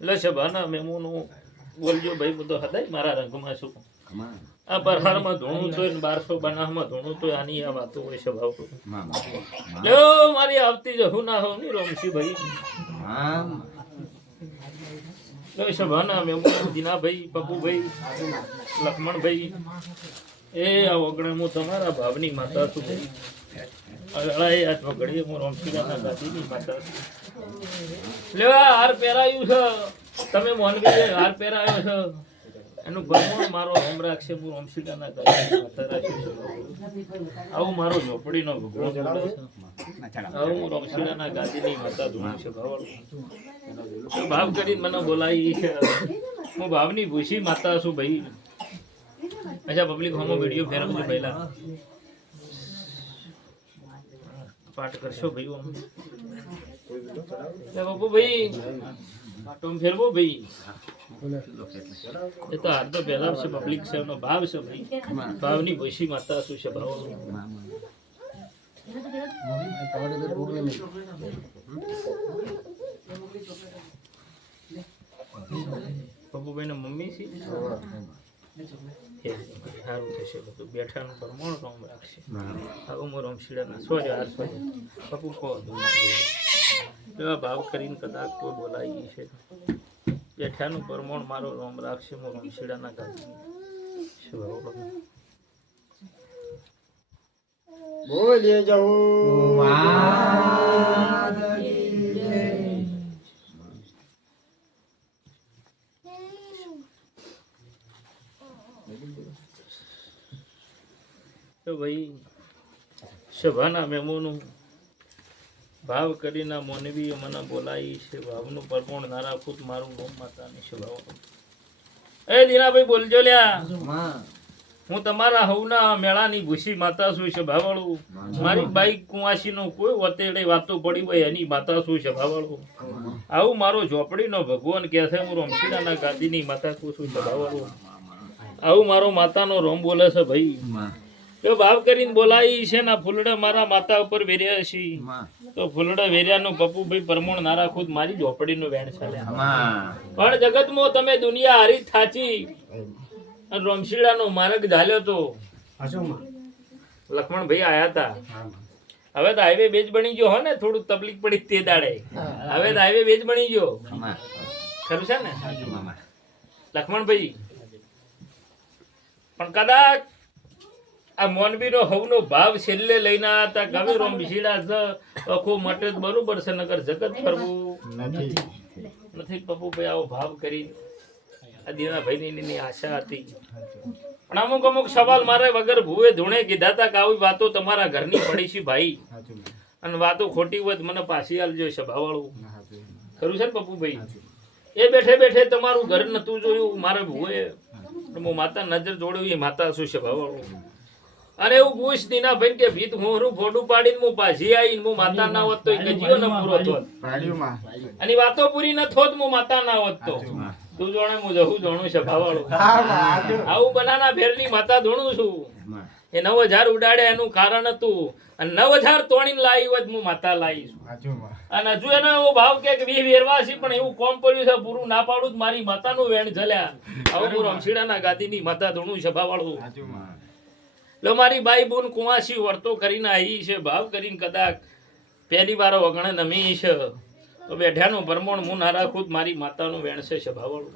એટલે સભાના મેમોનું બોલજો ભાઈ, બધો હદાય મારા રંગમાં છું. આ પરહારમાં ધૂણું તો 1200 બનાવમાં ધૂણું તો આની આ વાતો હોય સ્વભાવ તો લ્યો મારી આવતી જહું ના હોવ ની રોમસી ભાઈ લો સભાના મેમો દિનાભાઈ, પપ્પુભાઈ, લક્ષ્મણભાઈ, એ આ ઓગણે હું તમારા ભાવની માતા છું ભાઈ. અળાએ આ વગડીએ હું રોમસીડાના દાદીની માતા છું. લેવા હાર પહેરાયું છે તમે મોનવી, હાર પહેરાયો છે એનું ભરમણ મારો હોમ રાખશે. હું રોમસીડાના દાદીની માતા રાખ્યું છું. આવું મારો ઝોપડીનો ભગવાન બોલે છે. આવું હું રોમસીડાના ગાદીની માતા ધૂણું છે. ભાવ કરીને મને બોલાવી છે. હું ભાવની ભૂસી માતા છું ભાઈ. અચ્છા પબ્લિક હોમો વિડીયો ફેરવજો પહેલા પાઠ કરશો ભાઈ. બાપુ ભાઈ પાટો ફેરવો ભાઈ. એ તો હાર તો પહેલા છે પબ્લિક છે એનો ભાવ છે ભાઈ. ભાવની ભૂસી માતા શું છે ભાવ. પપ્પુભાઈ ના મમ્મી છે સારું થશે બધું. બેઠાનું પરમણ રોમ રાખશે. હવે હું રોમશીડાના સોજ હાર સોજ પપ્પુ કહો એવા ભાવ કરીને કદાચ કોઈ બોલાવી છે. બેઠાનું પરમણ મારો રોમ રાખશે. હું રોમશીડાના ગાડી શું બોલીએ જાઉં તો ભાઈ સભાના મેમોનું ભાવ કરીને મોનવી મને બોલાવી છે. ભાવનું પરમણ ના રાખું મારું રોમ માતાની સ્વભાવ. એ દીનાભાઈ બોલજો લ્યા. હું તમારા હવના મેળાની ભૂસી માતા છું સ્વભાવવાળું. મારી બાઈક કુંવાસીનો કોઈ વતેડે વાતો પડી હોય એની માતા છું સ્વભાવવાળું. આવું મારો ઝોપડીનો ભગવાન કહે છે. હું રોમશીડાના ગાદીની માતા છું સ્વભાવવાળું. આવું મારો માતાનો રોમ બોલે છે ભાઈ. તો ભાવ કરીને બોલાવી છે ને ફૂલડા મારા માતા ઉપર વેર્યા છે. તો ફૂલડા વેર્યાનું પપ્પુભાઈ પરમણ ના રાખું મારી ઝોપડીનું વેણ ચાલ્યા. પણ જગતમાં તમે દુનિયા હારી થાચી અને રોમશીડાનો માર્ગ ઝાલ્યો તો લક્ષ્મણભાઈ આયા હતા. હવે તો હાઈવે બેજ બની ગયો હો ને. થોડું તકલીફ પડી તે દાડે. હવે તો હાઈવે બેજ બની ગયો ખરું છે ને લક્ષ્મણભાઈ. પણ કદાચ આ મોનવીનો હવનો ભાવ છેલ્લે લઈને આવ્યા હતા. ગમે રોમશીડા છે આખું મટે બરોબર છે. નગર જગત ફરવું નથી. પપ્પુભાઈ આવો ભાવ કરી આ દીનાભાઈની આશા હતી. પણ અમુક અમુક સવાલ મારે વગર ભૂવે ધૂણે કીધા હતા કે આવી વાતો તમારા ઘરની પડી છે ભાઈ. અને વાતો ખોટી હોય મને પાછી આલજો સભાવાળું. ખરું છે ને પપ્પુભાઈ. એ બેઠે બેઠે તમારું ઘર નતું જોયું મારે ભૂવે. હું માતા નજર જોડ્યું એ માતા શું સભાવાળું. અને એવું પૂછ દીના ભાઈ કે ભીત મોરું ફોડું પાડીને હું પાછી આવીને હું માતા ના હોત તો ગજીયો ન પૂરો થોત. અને વાતો પૂરી ન થોત હું માતા ના હોત તો. તું જોણે હું જહું જોણું છે ભાવાળું. આવું બનાના ફેરની માતા ધોણું છું. એ 9000 ઉડાડે એનું કારણ હતું. અને 9000 તોડીને લાવી હોત હું માતા લાવી છું. અને હજુ એનો એવો ભાવ કે 20 વેરવાસી પણ એવું કોમ પડ્યું છે પૂરું ના પાડું મારી માતાનું વેણ ઝલ્યા. આવું હું રમશીડાના ગાદીની માતા ધોણું છે ભાવાળું. લો મારી બાઈ બોન કુંવાસી વર્તો કરીને આવી છે. ભાવ કરીને કદાચ પહેલી વાર વગણે નમી છે. તો બેઠાનું પરમણ હું ના રાખું મારી માતાનું વેણશે છે ભાવાળું.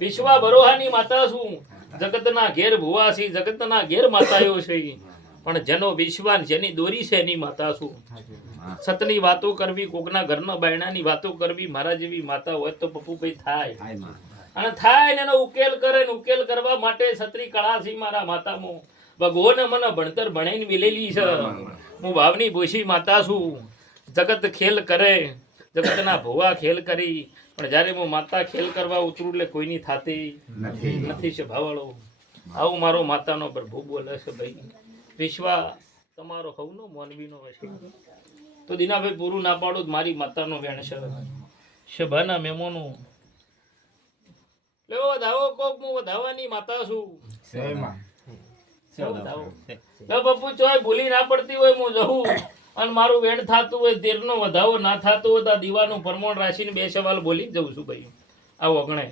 વિશ્વા બરોહાની માતા છું. જગતના ઘેર ભુવાસી જગતના ઘેર માતાઓ છે. પણ જેનો વિશ્વાસ જેની દોરી છે એની માતા છું. સતની વાતો કરવી કોકના ઘરના બાયણાની વાતો કરવી મારા જેવી માતા હોય તો પપ્પુભાઈ થાય. અને થાય ને એનો ઉકેલ કરે ને ઉકેલ કરવા માટે સત્રી કળા છે મારા માતામાં. ભગવાને મને ભણતર ભણાઈને મિલેલી છે. હું ભાવની ભૂસી માતા છું. જગત ખેલ કરે જગતના ભુવા ખેલ કરી પણ જ્યારે હું માતા ખેલ કરવા ઉતરું એટલે કોઈની થાતી નથી છે ભાવાળો. આવું મારો માતાનો પ્રભુ બોલે છે ભાઈ. વિશ્વા તમારો હવનો મોનવીનો હશે. તો દીનાભાઈ પૂરું ના પાડો મારી માતાનો વેણ છે. સભાના મેમોનું લેવો વધાવો કોક હું વધાવાની માતા છું. પપ્પુ ચોય ભૂલી ના પડતી હોય હું જહું અને મારું વેણ થતું હોય તેરનો વધાવો ના થતો હોય તો દીવાનું પરમણ રાશિને 2 સવાલ બોલી જ જઉં છું ભાઈ. આવો અગણે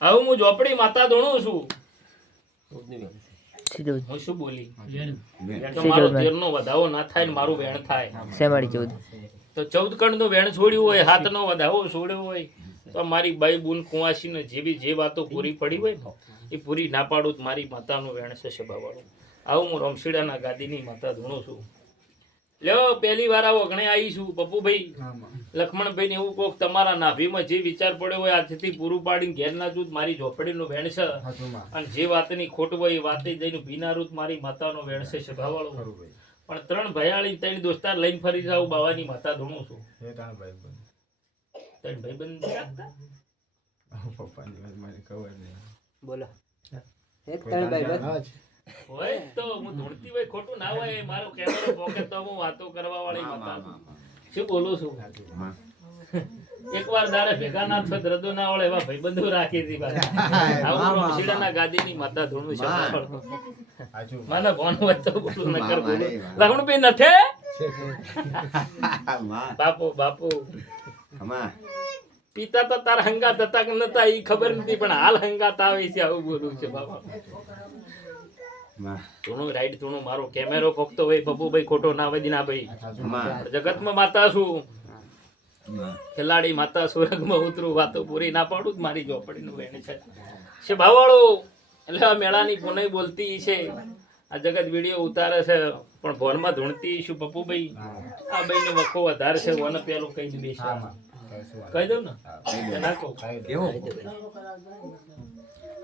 આવું હું ઝોપડી માતા ધોણું છું. હું શું બોલી તો મારો તેરનો વધાવો ના થાય ને મારું વેણ થાય. તો 14 કણનો વેણ છોડ્યું હોય, હાથનો વધાવો છોડ્યો હોય તો મારી બાઈ બુન કુંવાસીને જેવી જે વાતો પૂરી પડી હોય ને એ પૂરી ના પાડું તો મારી માતાનું વેણ છે સભાવાળું. આવું હું રમશીડાના ગાદીની માતા ધૂણું છું. લ્યો પહેલી વાર આવો ઘણે આવી છું પપ્પુભાઈ લક્ષ્મણભાઈ ને એવું કોક તમારા નાભીમાં જે વિચાર પડ્યો હોય આજથી પૂરું પાડીને ઘેર ના જૂથ મારી ઝોપડીનું વેણ છે અને જે વાતની ખોટ હોય એ વાતે જઈને ભીનારૂત મારી માતાનો વેણ છે સભાવાળું. પણ 3 ભયાળી 3 દોસ્તાર લઈને ફરી જાવ બાવાની માતા ધૂણું છું. 3 ભાઈબંધ બોલો હોય તો હું ધૂણતી હોય ખોટું ના હોય. મારો કેમેરો પોકેટ તો હું વાતો કરવા વાળી માતા શું બોલું છું. એકવાર દાડે ભેગા ના થત રદો ના વળે એવા ભાઈબંધો રાખી હતી. આવું રમશીડાના ગાદીની માતા ધૂણું છે. મને ભણ હોય તો બોલું નકર બોલું લખણભાઈ નથે બાપુ બાપુ પિતા તો તાર હંગાત હતા કે નતા એ ખબર નથી પણ હાલ હંગાત આવે છે. આવું બોલું છે બાપા. તું રાઈટ તું મારો કેમેરો ફોકતો હોય પપ્પુભાઈ ખોટો ના હોય દીના ભાઈ. જગતમાં માતા છું, ખેલાડી માતા સુરગમાં ઉતરું વાતો પૂરી ના પાડું જ મારી ઝોપડીનું વેણ છે ભાવાળો. એટલે આ મેળાની પુનઃ બોલતી છે. આ જગત વિડીયો ઉતારે છે પણ ભોરમાં ધૂણતી શું પપ્પુભાઈ આ ભાઈ નો વખો વધારે છે. વન પેલું કઈ જ બેસે કહી દઉં ને નાખો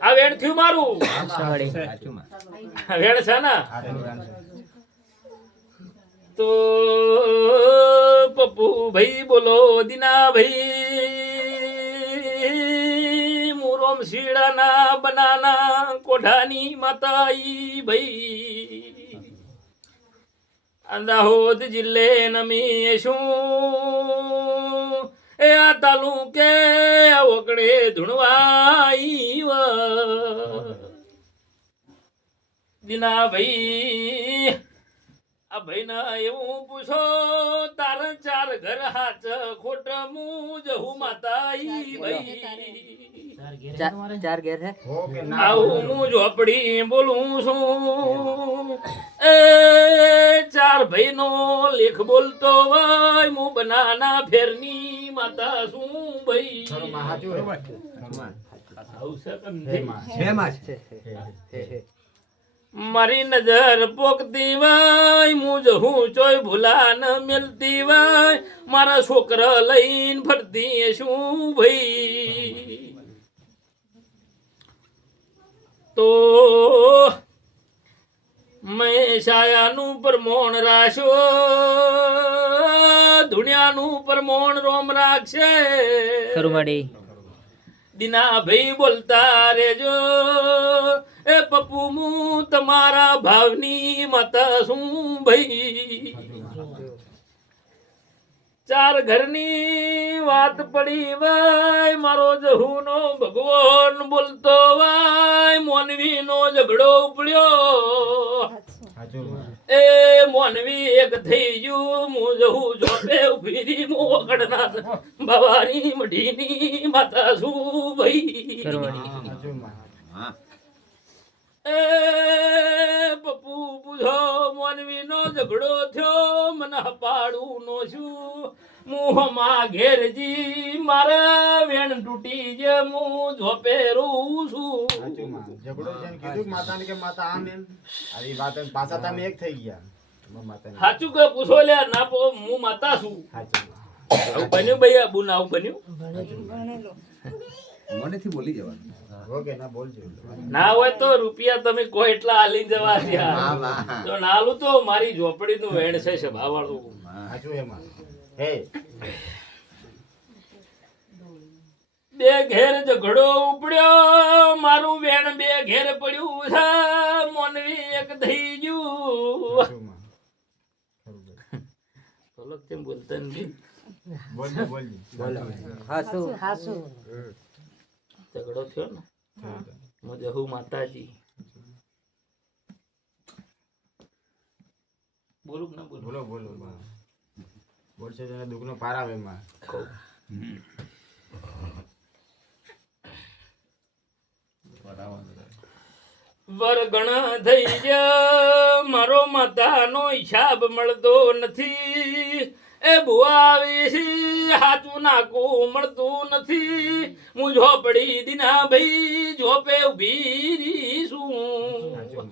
આ વેણ થયું મારું વેણ છે ને તો પપ્પુ ભાઈ બોલો દીના ભાઈ મુરોમ શીડાના બનાના કોઠાની માતાઈ ભાઈ દાહોદ જિલ્લે નમી શું એ આ તાલુકે ઓગળે ધૂણવાઈ દીના ભાઈ. આ ભાઈ ના એવું પૂછો તાર 4 ઘર હાચ ખોટ મું જહુ માતાઈ ભાઈ. 4 ઘેર હે આવું હું ઝોપડી બોલું છું. એ 4 ભાઈ નો લેખ બોલતો હોય હું બનાના ફેરની માતા શું ભાઈ. મારી નજર પોકતી વાય મું જહું ચોય ભૂલા ન મેલતી વાય મારા છોકરા લઈને ફરતી શું ભાઈ. તો મેં છાયાનું પરમોણ રાશો ધુણિયાનું પરમોણ રોમ રાખશે દીના ભાઈ બોલતા રેજો. એ પપ્પુ હું તમારા ભાવની માતા શું ભાઈ. 4 ઘરની વાત પડી વાય મારો જહુનો ભગવાન બોલતો વાય મોનવી નો ઝઘડો ઉપડ્યો. એ મોનવી એક થઈ ગયું હું જહું જોપે ઉભી મોકડના બાવાની મઢીની માતા શું ભાઈ. એ પપ્પુ પૂછો મોનવી નો ઝઘડો થયો મને હપાડું નો છું મુહમાં ઘેરજી મારા વેણ તૂટી જે હું ઝોપે રહું છું. સાચું કે પૂછો લે ના હું માતા છું. આવું બન્યું ભાઈ આબુ ના આવું બન્યું મોનેથી બોલી જવાનું ના હોય તો રૂપિયા તમે કોઈ એટલા આલી જવા તો નાલું તો મારી ઝોપડી નું વેણ છે સભાવાળું. બે ઘેર ઝઘડો ઉપડ્યો મારું વેણ 2 ઘેર પડ્યું છે મોનવી એક થઈ ગયું. બોલતા નથી ઝઘડો થયો ને હું જહું માતાજી બોલું ના બોલો બોલો બોલશે તેને દુઃખનો પાર આવે માં વરગણ થઈ ગયા મારો માતાનો હિસાબ મળતો નથી એ બુઆ વિશી હાચું નાકું મળતું નથી હું ઝોપડી દીના ભાઈ ઝોપે ઉભી રહીશું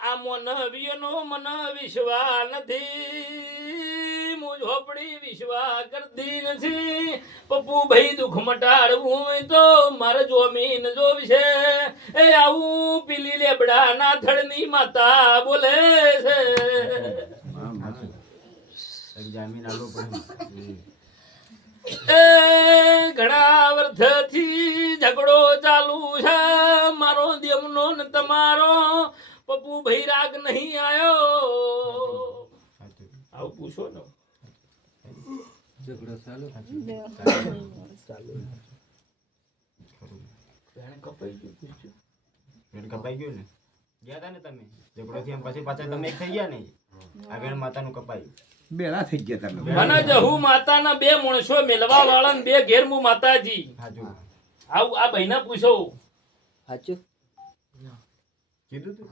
આ મનવીનો મન વિશ્વા નથી હું ઝોપડી વિશ્વા કરતી નથી પપ્પુ ભાઈ દુઃખ મટાડવું હોય તો મારે જમીન જોવશે એ આવું પીલી લેબડાના થડની માતા બોલે છે એ ઘણા વર્ષથી ઝઘડો ચાલુ છે મારો દેવનો ને તમારો પપ્પુ ભાઈ રાગ નહીં આયો આવું પૂછો ને ઝઘડો ચાલુ કપાઈ ગયું પૂછજો કપાઈ ગયું ને ગયા તા ને તમે ઝઘડો થી પછી પાછા તમે એક થઈ ગયા ને આગળ માતાનું કપાયું બેડા થઈ ગયા તમે મને જહુ માતાના બે માણસો મેલવા વાળા બે ઘેર મુ માતાજી હાજુ આવું આ ભાઈને પૂછો સાચું કીધું તું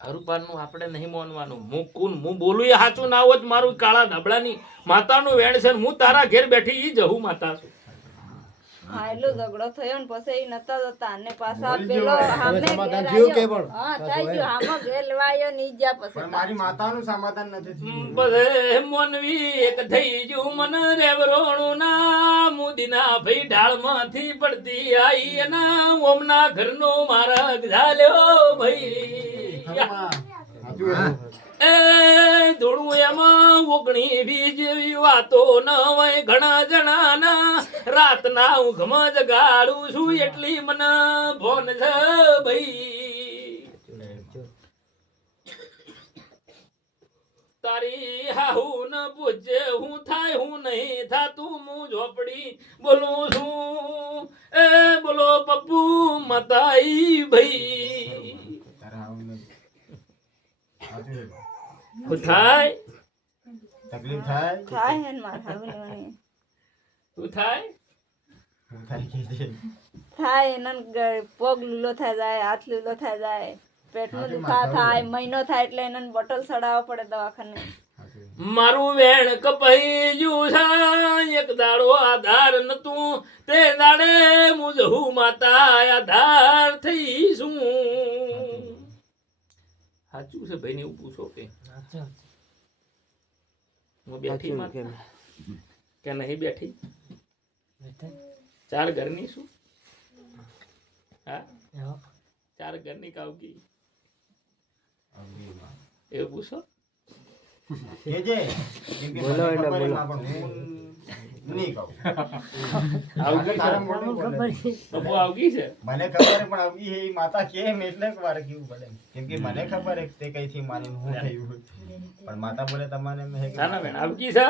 અરુપાનું આપણે નહીં માનવાનું હું બોલું એ સાચું ના હોત મારું કાળા ધાબળાની માતાનું વેણ છે ને હું તારા ઘેર બેઠી ઈ જહુ માતા છું હા એટલો ઝઘડો થયો ને પછી ઈ નતા જતા ને પાછા બોલજો. પેલો સામે સમાધાન ઘેર થયું કે આયો. પણ? હા થઈ ગયું આમાં ઘેર લેવાયો ની જા પણ પછી મારી માતાનું સમાધાન નથી થયું બધે મોનવી એક થઈ ગયું મન રેવરોણું ના મુદીના ભાઈ ઢાળમાંથી પડતી આઈ એના ઓમના ઘરનો મારા ઝાલ્યો ભાઈ હાજુ એ ધૂળું એમાં ઓગણી બી જેવી વાતો ન હોય ઘણા જણાના રાતના ઊંઘમાં જગાડું છું એટલી મને ભોન છે ભાઈ તારી હાહુ ન પૂછે હું થાય હું નહીં થાતું હું ઝોપડી બોલું છું એ બોલો પપ્પુ મતાઈ ભાઈ તારા આવું હાજુ હું થાય તકલીફ થાય થાય હે ને માર હાવની તું થાય હું થાય કે છે થાય એના પગ લૂલો થઈ જાય હાથ લૂલો થઈ જાય પેટમાં દુખા થાય મહિનો થાય એટલે એને બોટલ ચડાવવા પડે દવાખાને હાજુ મારું વેણ કપાઈ ગયું છે એક દાડો આધાર નતું તે દાડે મુજહુ માતા આધાર થઈશું સાચું છે ભાઈ ને એવું પૂછો કે હું બેઠી માતા કે નહીં બેઠી ચાર ઘરની શું હા ચાર ઘરની કાવકી એવું પૂછો કે જે કેમ કે બોલો મને એટલે ખબર બોલો. ના પણ હું નહીં કહું આવકી તારા છે મોઢે બોલે. પપ્પુ આવકી છે મને ખબર હે પણ આવી હે ઈ માતા કેમ એટલે એક વાર કેવું પડે કેમ કે મને ખબર હે કે તે કઈથી માનીને હું થયું પણ માતા બોલે તમારે મેં હે કે ના ના બેન આવકી છે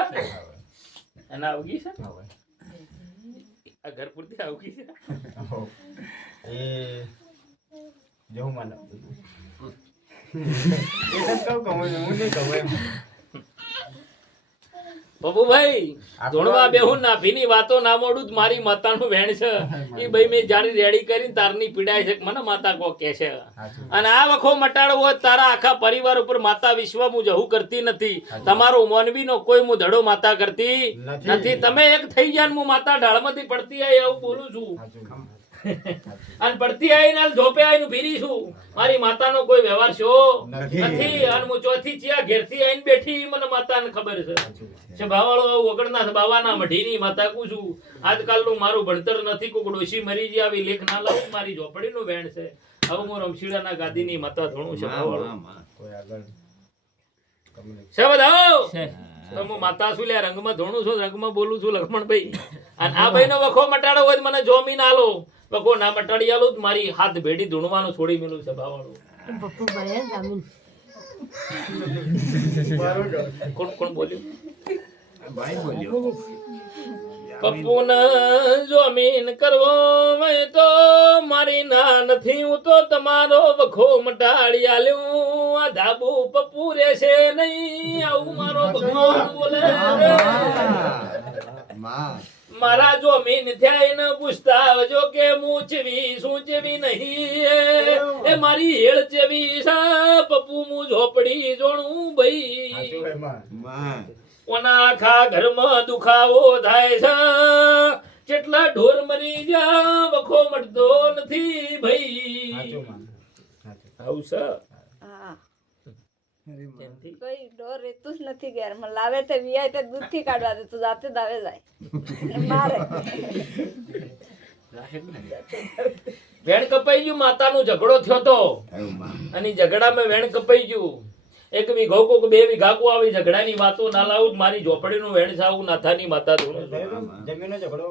એના આવકી છે હવે. આ ઘર પૂરતી આવકી છે હો. એ જવું મને એટલે જ કહું હું નહીં કહું એમ પપ્પુભાઈ આપણો- ધોણવા બેહું નાભીની વાતો ના મોડું જ મારી માતાનું વેણ છે એ ભાઈ મેં જાણી રેડી કરીને તારની પીડાય છે કે મને માતા કો કે છે સાચું. અને આ વખો મટાડવો હોય તારા આખા પરિવાર ઉપર માતા વિશ્વ હું જહું કરતી નથી તમારો મોનવીનો કોઈ હું ધડો માતા કરતી નથી. નથી તમે એક થઈ ગયા ને હું માતા ઢાળમાંથી પડતી આવી આવું બોલું છું સાચું. અને પડતી આવીને હાલ ઝોપે આવીને ભીરી છું મારી માતાનો કોઈ વ્યવહાર છો નથી. નથી અને હું ચોથી ચિયા ઘેરથી આવીને બેઠી મને માતાને ખબર છે ભાવાળો વગડનાથ બાવાના મઢીની માતા કુ છું આજકાલનું મારું ભણતર નથી કોક ડોશી મરી ગઈ આવી લેખ ના લાવું મારી ઝોપડીનું વેણ છે હવે હું રમશીડાના ગાદીની માતા ધોણું છે ભાવાળો કોઈ આગળ કમ્યુનિકેશન. છે બધાઓ તો હું માતા છું લ્યા રંગમાં ધોણું છું રંગમાં બોલું છું લક્ષ્મણભાઈ અને આ ભાઈનો વખો મટાડો હોય તો મને જોમીન આલો વખો ના મટાડી આલો તો મારી હાથ ભેડી ધૂણવાનું છોડી મેલું છે ભાવાળું કોણ કોણ બોલ્યું ભાઈ બોલ્યો પપ્પુન જમીન કરવો હોય તો મારી ના નથી હું તો તમારો વખો મટાડી આલ્યું આ ધાબુ પપ્પુ રહેશે નહીં આવું મારો ભગવાન બોલે માં મારા જો મીન થયા એને પૂછતા આવજો કે હું ચેવી શું ચેવી નહીં એ મારી હેળ ચેવી છે પપ્પુ હું ઝોપડી જોણું ભાઈ સાચું હે માં. માં ઓના આખા ઘરમાં દુખાવો થાય છે કેટલા ઢોર મરી ગયા વખો મળતો નથી ભાઈ સાચું માં. સાચું. આવું છે હા અરે માં. કોઈ ડોર રહેતું જ નથી ઘેરમાં લાવે તે વિયાય તે દૂધથી કાઢવા દે તો જાતે દાવે જાય ને મારે વેણ કપાઈ ગયું માતાનો ઝઘડો થયો તો આવું માં. અને ઈ ઝઘડામાં વેણ કપાઈ ગયું એક વીઘો કોક 2 વીઘા કો આવી ઝઘડાની વાતો ના લાવું મારી ઝોપડીનું વેણ સાવું નાથાની માતા ધૂણું થયો તો જમીનનો ઝઘડો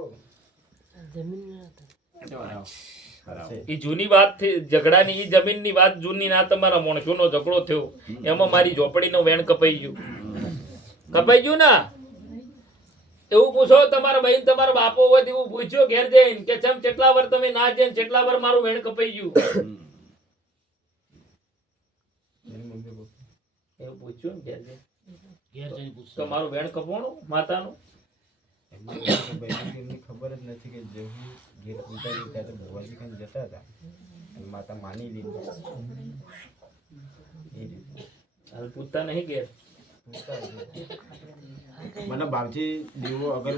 છે. ઈ જૂની વાત થી ઝઘડાની ઈ જમીનની વાત જૂની ના તમારા માણસોનો ઝઘડો થયો એમાં મારી ઝોપડીનું વેણ કપાઈ ગયું ને એવું પૂછો તમારા બહેન તમારા બાપો હોય તો એવું પૂછ્યો ઘેર જઈને કે ચમ કેટલા વાર તમે ના જઈને કેટલા વાર મારું વેણ કપાઈ ગયું એની મમ્મી બોલે. એવું પૂછ્યું ને ઘેર જઈને તો મારું વેણ કપાણું માતાનું એમને ખબર જ નથી કે જેવું ઘેર ઉતારી ત્યાં તો ભુવાજી ખાને જતા હતા અને માતા માની લીધી એ રીતે હાલ પૂછતા નહીં ઘેર મને ભાવથી દેવો અગર